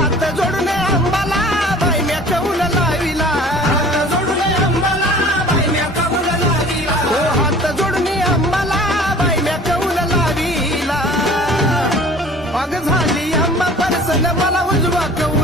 हात जोडून आम्हाला बाई म्या कौल लाविला, हात जोडून आम्हाला बाई म्या कौल लाविला, हो हात जोडून आम्हाला बाई म्या कौल लाविला. अग झाली आम्हा परसन मला उजवा कौल